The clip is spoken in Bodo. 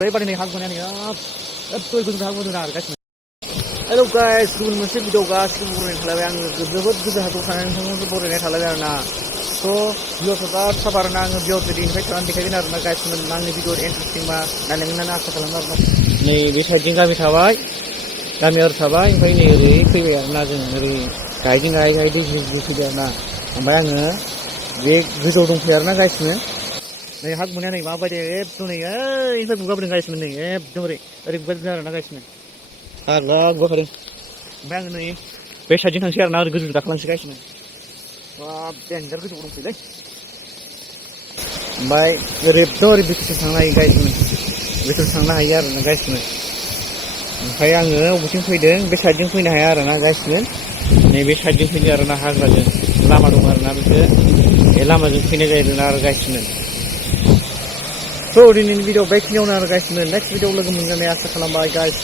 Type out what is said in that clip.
Everybody nih hak mana nih betul betul hak betul harga sih. Hello guys, sebelum masuk video guys, kita boleh kalau yang betul betul hak betul yang boleh kalau yang na. So video setelah sabar na video tadi ini kan dikai na guys, nang video interesting mah, nang nang apa kalau na. Nih bisa jingga bisa baik, kami harus sabar, ini nih kiri na jeng nih kaijing kai di video na. Ambil yang video dong player na guys nih. Nih hak mana nih apa deh tuh nih ini buka berdeng guys nih jomri dari buka berdeng na guys nih agak gua keren bang nih pesa jeng share na gitu tak langsung guys nih wah danger gitu urung pilih bye rip dori bikin sangai guys nih bikin sangai hayar na guys nih kayak bucin fwideng pesa jeng fwina hayar na guys nih pesa jeng fwina na hak lagi lama dong na bisa lama jeng fwina jadi na guys nih. So, ini video baik ni orang guys, next video lagi mengenai asa kalam guys.